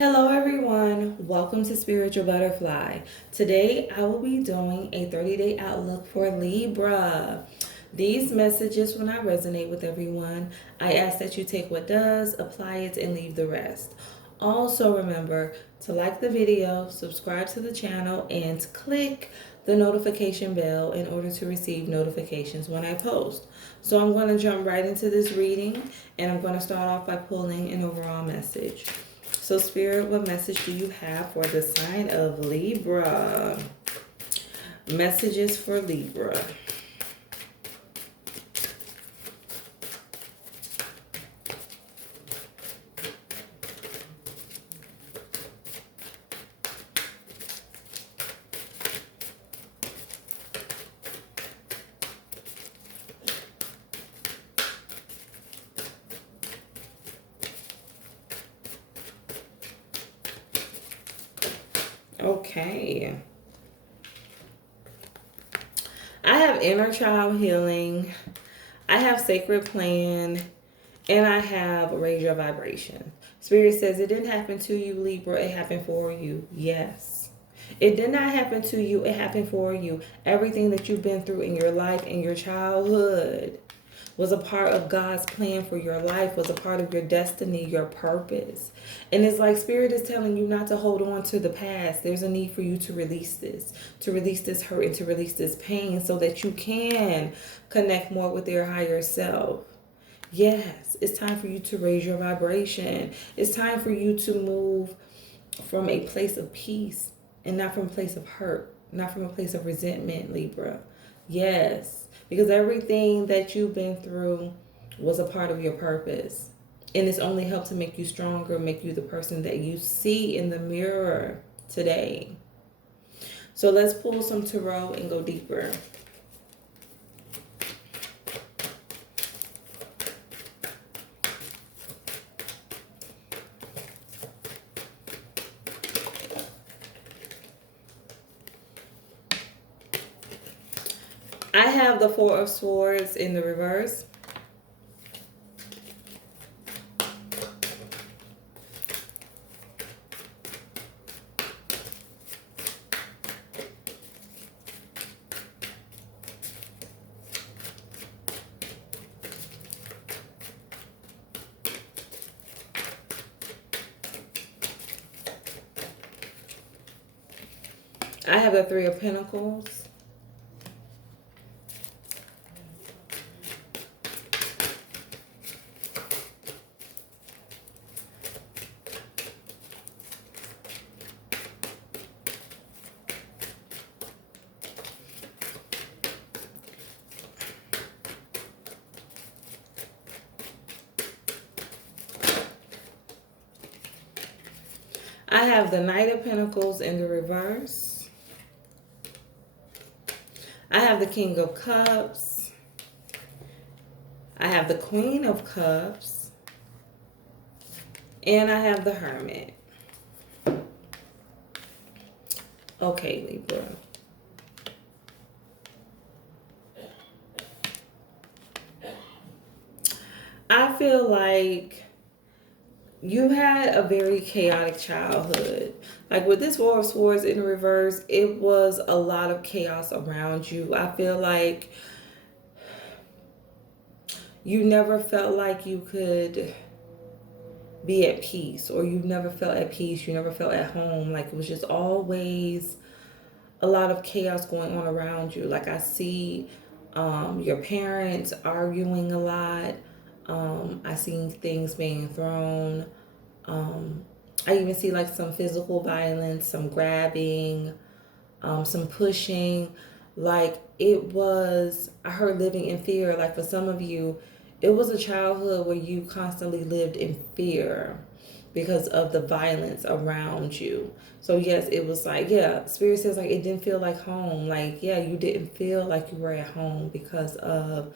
Hello everyone, welcome to Spiritual Butterfly. Today I will be doing a 30-day outlook for Libra. These messages will not resonate with everyone. I ask that you take what does, apply it, and leave the rest. Also remember to like the video, subscribe to the channel, and click the notification bell in order to receive notifications when I post. So I'm going to jump right into this reading, and I'm going to start off by pulling an overall message. So, Spirit, what message do you have for the sign of Libra? Messages for Libra. Okay. I have inner child healing. I have sacred plan. And I have raise your vibration. Spirit says it didn't happen to you, Libra. It happened for you. Yes. It did not happen to you. It happened for you. Everything that you've been through in your life, in your childhood, was a part of God's plan for your life, was a part of your destiny, your purpose. And it's like Spirit is telling you not to hold on to the past. There's a need for you to release this hurt, and to release this pain so that you can connect more with your higher self. Yes, it's time for you to raise your vibration. It's time for you to move from a place of peace and not from a place of hurt, not from a place of resentment, Libra. Yes, because everything that you've been through was a part of your purpose. And it's only helped to make you stronger, make you the person that you see in the mirror today. So let's pull some tarot and go deeper. I have the Four of Swords in the reverse. I have the Three of Pentacles. I have the Knight of Pentacles in the reverse. I have the King of Cups. I have the Queen of Cups. And I have the Hermit. Okay, Libra. I feel like you had a very chaotic childhood. Like with this Four of Swords in reverse, it was a lot of chaos around you. I feel like you never felt like you could be at peace, or you never felt at peace. You never felt at home. Like it was just always a lot of chaos going on around you. Like I see your parents arguing a lot. I seen things being thrown. I even see like some physical violence, some grabbing, some pushing. Like it was, I heard living in fear. Like for some of you, it was a childhood where you constantly lived in fear because of the violence around you. So yes, it was like, yeah, Spirit says like it didn't feel like home. Like, yeah, you didn't feel like you were at home because of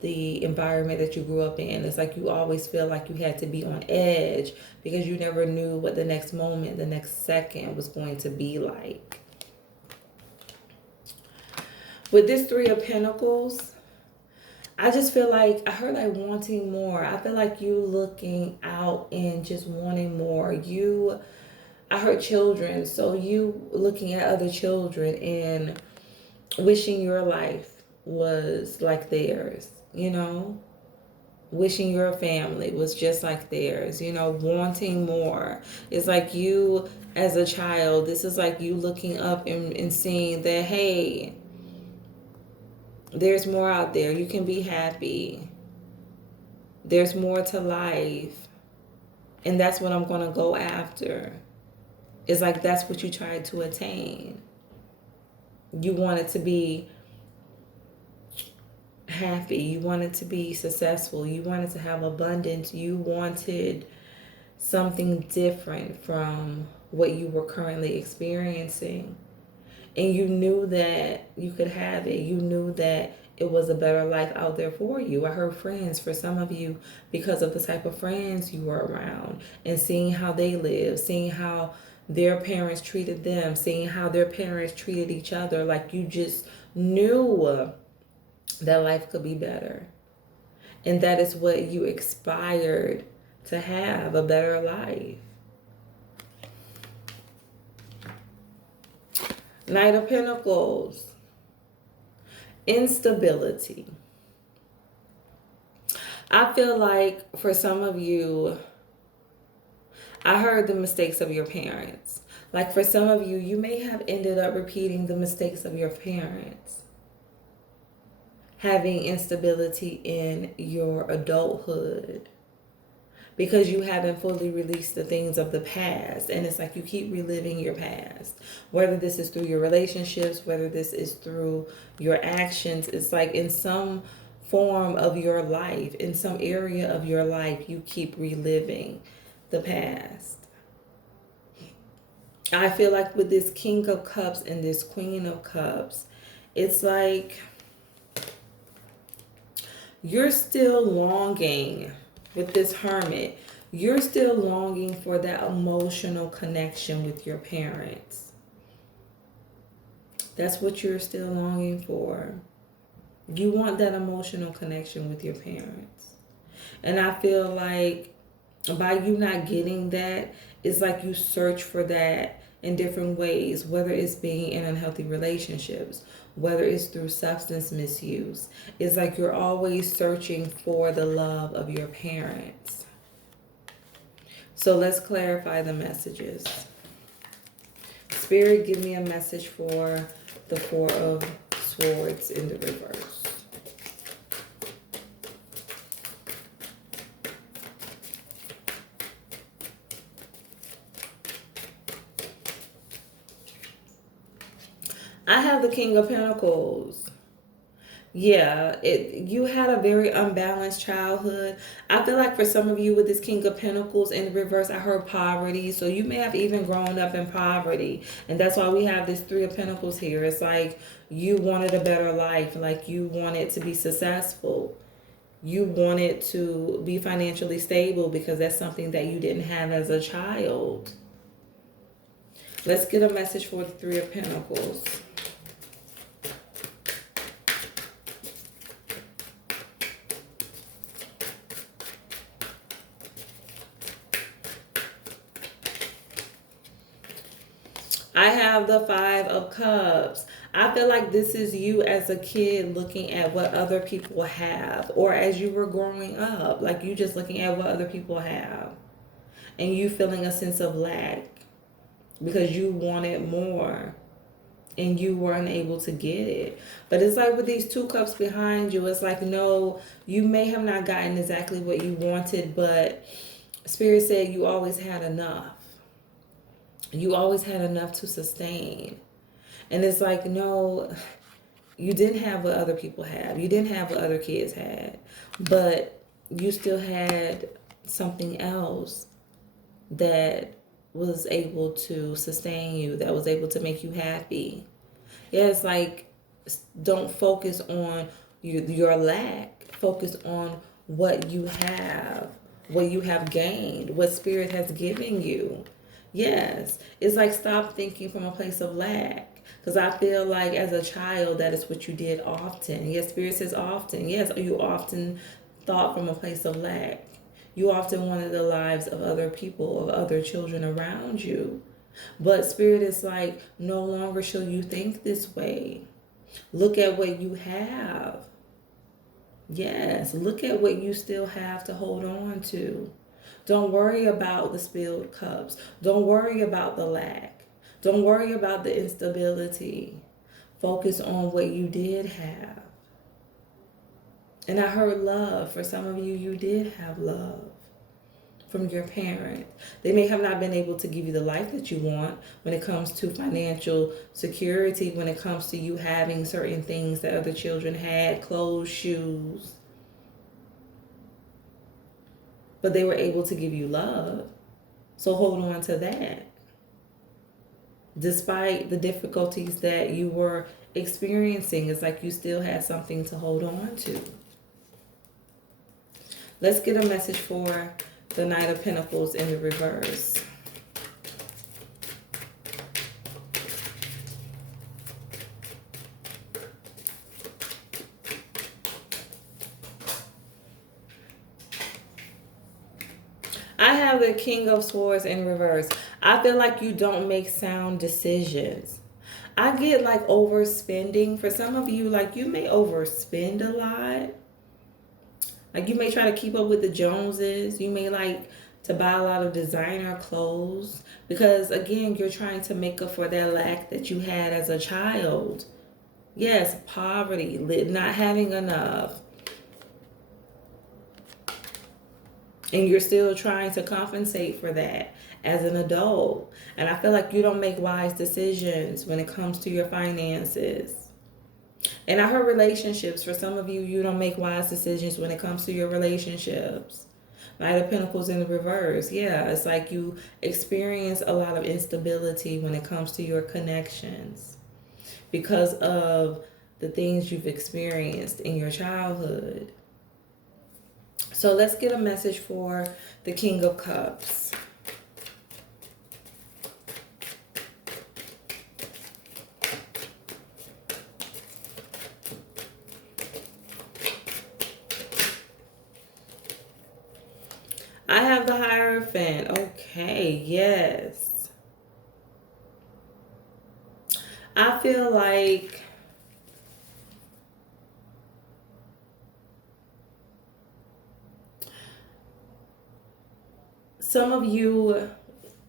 the environment that you grew up in. It's like you always feel like you had to be on edge because you never knew what the next moment, the next second was going to be like. With this Three of Pentacles, I just feel like I heard like wanting more. I feel like you looking out and just wanting more. I heard children, so you looking at other children and wishing your life was like theirs, you know? Wishing your family was just like theirs, you know, wanting more. It's like you as a child, this is like you looking up and seeing that, hey, there's more out there. You can be happy. There's more to life. And that's what I'm going to go after. It's like that's what you tried to attain. You wanted to be happy. You wanted to be successful. You wanted to have abundance. You wanted something different from what you were currently experiencing. And you knew that you could have it. You knew that it was a better life out there for you. I heard friends for some of you because of the type of friends you were around and seeing how they live, seeing how their parents treated them, seeing how their parents treated each other. Like you just knew that life could be better. And that is what you aspired to have, a better life. Knight of Pentacles. Instability. I feel like for some of you, I heard the mistakes of your parents. Like for some of you, you may have ended up repeating the mistakes of your parents. Having instability in your adulthood because you haven't fully released the things of the past. And it's like you keep reliving your past. Whether this is through your relationships, whether this is through your actions, it's like in some form of your life, in some area of your life, you keep reliving the past. I feel like with this King of Cups and this Queen of Cups, it's like you're still longing with this Hermit. You're still longing for that emotional connection with your parents. That's what you're still longing for. You want that emotional connection with your parents. And I feel like by you not getting that, it's like you search for that in different ways, whether it's being in unhealthy relationships, whether it's through substance misuse. It's like you're always searching for the love of your parents. So let's clarify the messages. Spirit, give me a message for the Four of Swords in the reverse. I have the King of Pentacles. Yeah, you had a very unbalanced childhood. I feel like for some of you with this King of Pentacles in the reverse, I heard poverty. So you may have even grown up in poverty. And that's why we have this Three of Pentacles here. It's like you wanted a better life. Like you wanted to be successful. You wanted to be financially stable because that's something that you didn't have as a child. Let's get a message for the Three of Pentacles. I have the Five of Cups. I feel like this is you as a kid looking at what other people have, or as you were growing up, like you just looking at what other people have and you feeling a sense of lack because you wanted more and you weren't able to get it. But it's like with these two cups behind you, it's like, no, you may have not gotten exactly what you wanted, but Spirit said you always had enough. You always had enough to sustain. And it's like, no, you didn't have what other people have. You didn't have what other kids had. But you still had something else that was able to sustain you, that was able to make you happy. Yeah, it's like, don't focus on your lack. Focus on what you have gained, what Spirit has given you. Yes, it's like stop thinking from a place of lack. Because I feel like as a child, that is what you did often. Yes, Spirit says often. Yes, you often thought from a place of lack. You often wanted the lives of other people, of other children around you. But Spirit is like, no longer shall you think this way. Look at what you have. Yes, look at what you still have to hold on to. Don't worry about the spilled cups. Don't worry about the lack. Don't worry about the instability. Focus on what you did have. And I heard love. For some of you, you did have love from your parent. They may have not been able to give you the life that you want when it comes to financial security, when it comes to you having certain things that other children had, clothes, shoes. But they were able to give you love. So hold on to that. Despite the difficulties that you were experiencing, it's like you still had something to hold on to. Let's get a message for the Knight of Pentacles in the reverse. I have the King of Swords in reverse. I feel like you don't make sound decisions. I get like overspending. For some of you, like you may overspend a lot. Like you may try to keep up with the Joneses. You may like to buy a lot of designer clothes. Because again, you're trying to make up for that lack that you had as a child. Yes, poverty, not having enough. And you're still trying to compensate for that as an adult. And I feel like you don't make wise decisions when it comes to your finances. And I heard relationships. For some of you, you don't make wise decisions when it comes to your relationships. Knight of Pentacles in the reverse. Yeah, it's like you experience a lot of instability when it comes to your connections because of the things you've experienced in your childhood. So let's get a message for the King of Cups. I have the Hierophant. Okay, yes. I feel like some of you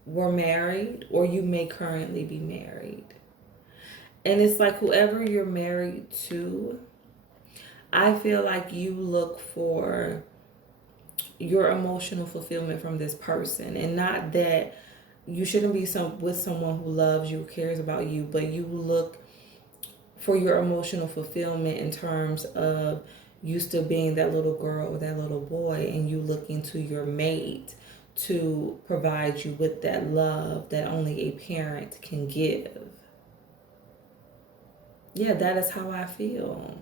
were married or you may currently be married. And it's like whoever you're married to, I feel like you look for your emotional fulfillment from this person. And not that you shouldn't be with someone who loves you, cares about you, but you look for your emotional fulfillment in terms of you still being that little girl or that little boy, and you looking to your mate to provide you with that love that only a parent can give. Yeah, that is how I feel.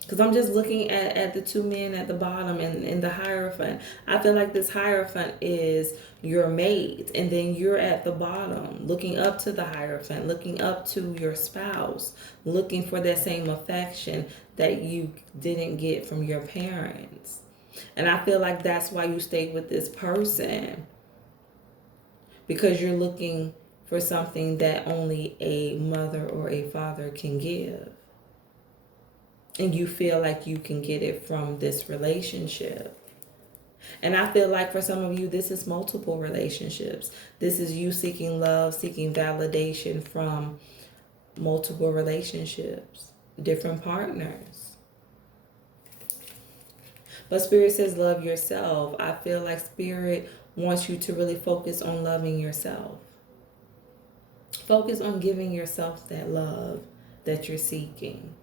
Because I'm just looking at the two men at the bottom and the Hierophant. I feel like this Hierophant is your mate. And then you're at the bottom, looking up to the Hierophant, looking up to your spouse, looking for that same affection that you didn't get from your parents. And I feel like that's why you stayed with this person. Because you're looking for something that only a mother or a father can give. And you feel like you can get it from this relationship. And I feel like for some of you, this is multiple relationships. This is you seeking love, seeking validation from multiple relationships, different partners. But Spirit says love yourself. I feel like Spirit wants you to really focus on loving yourself. Focus on giving yourself that love that you're seeking.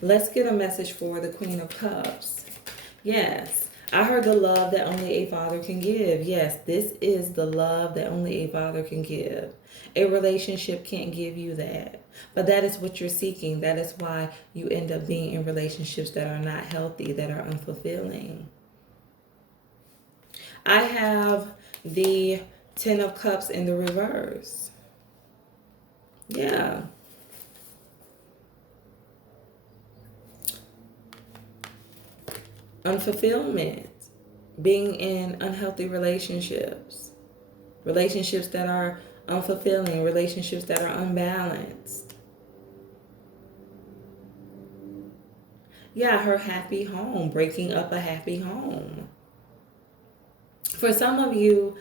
Let's get a message for the Queen of Cups. Yes, I heard the love that only a father can give. Yes, this is the love that only a father can give. A relationship can't give you that. But that is what you're seeking. That is why you end up being in relationships that are not healthy, that are unfulfilling. I have the Ten of Cups in the reverse. Yeah. Unfulfillment. Being in unhealthy relationships. Relationships that are unfulfilling. Relationships that are unbalanced. Yeah, her happy home. Breaking up a happy home. For some of you,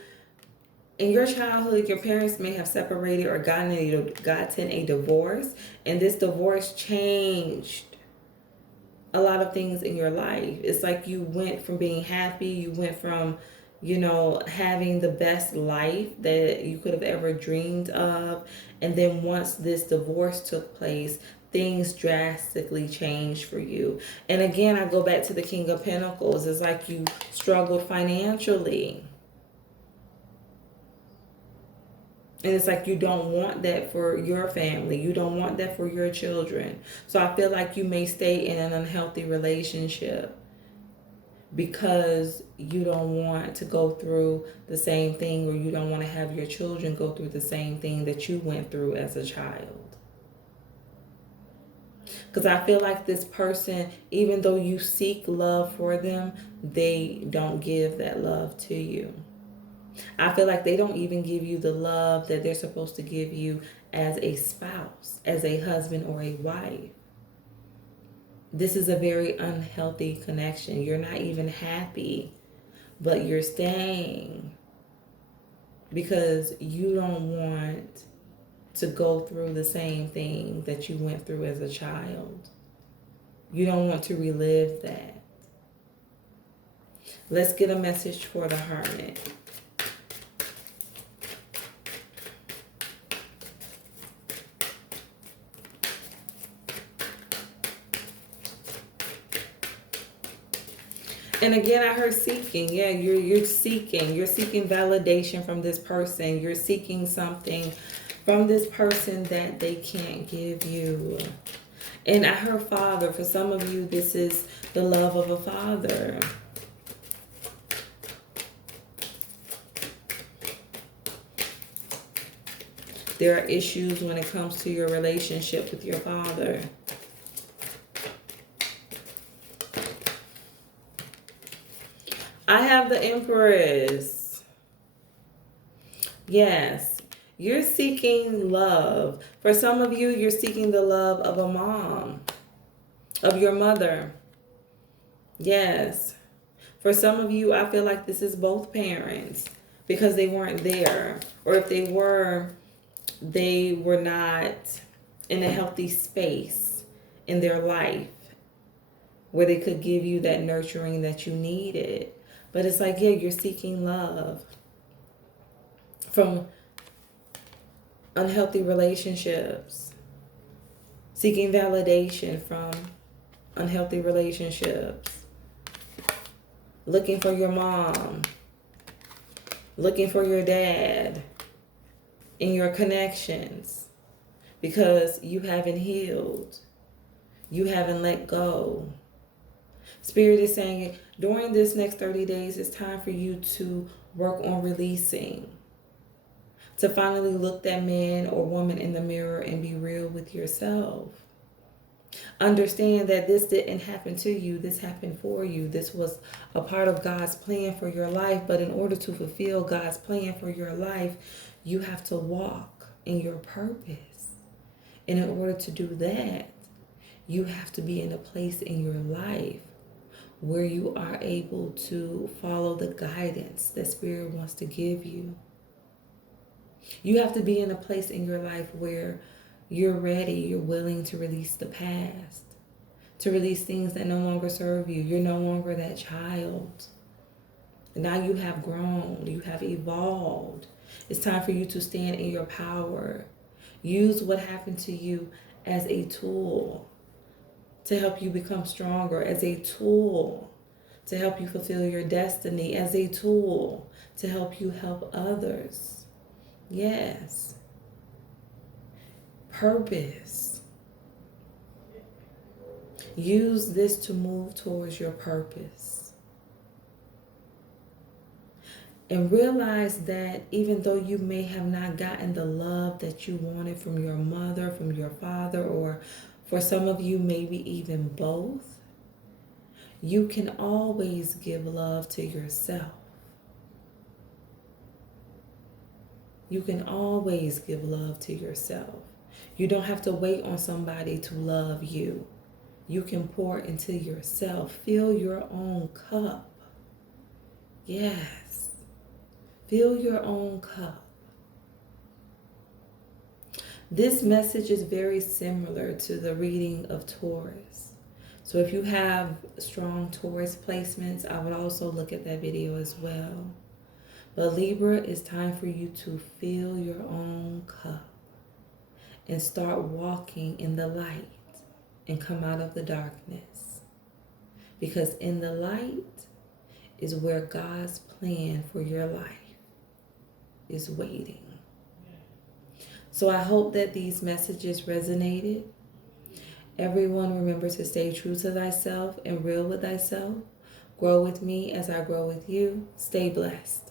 in your childhood, your parents may have separated or gotten a divorce, and this divorce changed a lot of things in your life. It's like you went from being happy, you went from, having the best life that you could have ever dreamed of. And then once this divorce took place, things drastically changed for you. And again, I go back to the King of Pentacles. It's like you struggled financially. And it's like you don't want that for your family. You don't want that for your children. So I feel like you may stay in an unhealthy relationship because you don't want to go through the same thing, or you don't want to have your children go through the same thing that you went through as a child. Because I feel like this person, even though you seek love for them, they don't give that love to you. I feel like they don't even give you the love that they're supposed to give you as a spouse, as a husband or a wife. This is a very unhealthy connection. You're not even happy, but you're staying because you don't want to go through the same thing that you went through as a child. You don't want to relive that. Let's get a message for the Hermit. And again, I heard seeking. Yeah, you're seeking. You're seeking validation from this person. You're seeking something from this person that they can't give you. And I heard father. For some of you, this is the love of a father. There are issues when it comes to your relationship with your father. I have the Empress. Yes, you're seeking love. For some of you, you're seeking the love of a mom, of your mother. Yes. For some of you, I feel like this is both parents because they weren't there. Or if they were not in a healthy space in their life where they could give you that nurturing that you needed. But it's like, yeah, you're seeking love from unhealthy relationships, seeking validation from unhealthy relationships, looking for your mom, looking for your dad in your connections because you haven't healed, you haven't let go. Spirit is saying during this next 30 days, it's time for you to work on releasing, to finally look that man or woman in the mirror and be real with yourself. Understand that this didn't happen to you. This happened for you. This was a part of God's plan for your life. But in order to fulfill God's plan for your life, you have to walk in your purpose. And in order to do that, you have to be in a place in your life where you are able to follow the guidance that Spirit wants to give you. You have to be in a place in your life where you're ready, you're willing to release the past, to release things that no longer serve you. You're no longer that child. Now you have grown, you have evolved. It's time for you to stand in your power. Use what happened to you as a tool to help you become stronger, as a tool to help you fulfill your destiny, as a tool to help you help others. Yes. Purpose. Use this to move towards your purpose. And realize that even though you may have not gotten the love that you wanted from your mother, from your father, or for some of you, maybe even both, you can always give love to yourself. You can always give love to yourself. You don't have to wait on somebody to love you. You can pour into yourself. Fill your own cup. Yes. Fill your own cup. This message is very similar to the reading of Taurus. So if you have strong Taurus placements, I would also look at that video as well. But Libra, it's time for you to fill your own cup and start walking in the light and come out of the darkness. Because in the light is where God's plan for your life is waiting. So I hope that these messages resonated. Everyone, remember to stay true to thyself and real with thyself. Grow with me as I grow with you. Stay blessed.